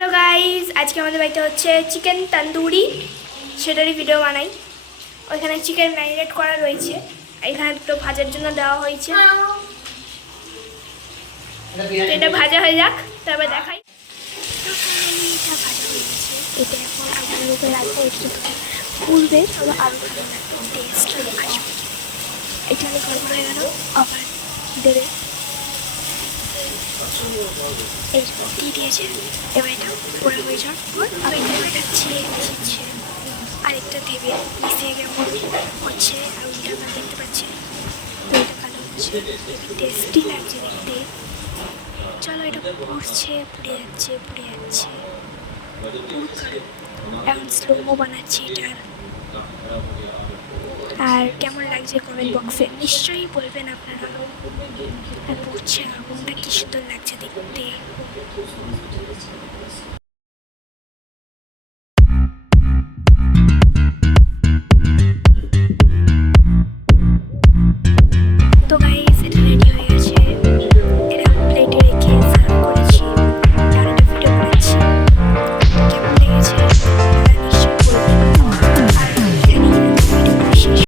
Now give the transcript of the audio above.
Hello guys, আজকে আমাদের বাড়িতে হচ্ছে চিকেন তন্দুরি, সেটারই ভিডিও বানাই। ওইখানে চিকেন ম্যারিনেট করা রয়েছে, এখানে দুটো ভাজার জন্য দেওয়া হয়েছে। এটা ভাজা হয়ে যাক, তারপর দেখাই। তো ফাইনালি এটা ভাজা হয়ে গেছে। এটা এখন আগুনের উপরে রাখবো, এটা যখন ফুলবে তবে আরও ভালো লাগবে, টেস্ট আসবে। এটা আমি গরম হয়ে গেল, আবার দেবে। এই দিয়ে দিয়েছে, এবার এটা পুরো হয়ে যাওয়ার পর আমি এটা ছিঁড়ে দিচ্ছে, আরেকটা দেবে মিশিয়ে কেমন হচ্ছে আর ওইটা আপনারা দেখতে পাচ্ছেন। তো এটা ভালো হচ্ছে, টেস্টি লাগছে দেখতে। চলো, এটা পুড়ছে, পুড়ে যাচ্ছে পুড়ে যাচ্ছে, এখন স্লোমো বানাচ্ছি এটার। আর কেমন লাগছে কমেন্ট বক্সে নিশ্চয়ই বলবেন আপনারা। আর পুড়ছে, আগুনটা কি সুন্দর লাগছে দেখতে।